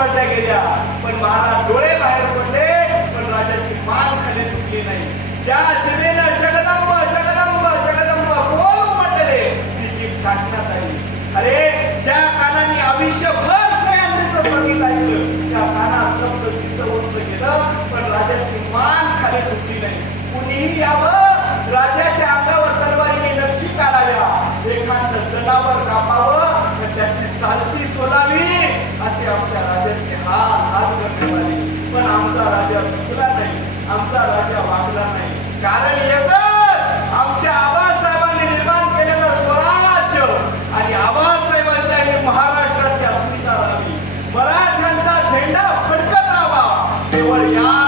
कोसळल्या गेल्या, पण महाराज डोळे बाहेर पडले, पण राजाची मान खाली सुटली नाही. ज्या जिभेनं जगदंब जगदंब जगदंब बोल म्हटले ती जीभ छाटण्यात आली. अरे ज्या कानाने आयुष्यभर सह्याद्रीचं संगीत ऐकलं त्या कानात तप्त शिस्त ओतलं गेलं, पण राजाची मान खाली सुटली नाही. कुणीही यावं, राजाच्या अंगावर तलवारीने नक्षी काढाव्या, एखादं जनावर कापावं तर त्याची सालती सोलावी, असे आमच्या राजाचे हात करण्यात आले. पण आमचा राजा चुकला नाही, आमचा राजा वागला नाही. कारण एकच, आमच्या आबासाहेबांनी निर्माण केलेलं स्वराज्य आणि आबासाहेबांच्या महाराष्ट्राची अस्मिता राहावी, मराठ्यांचा झेंडा फडकत राहावा, केवळ या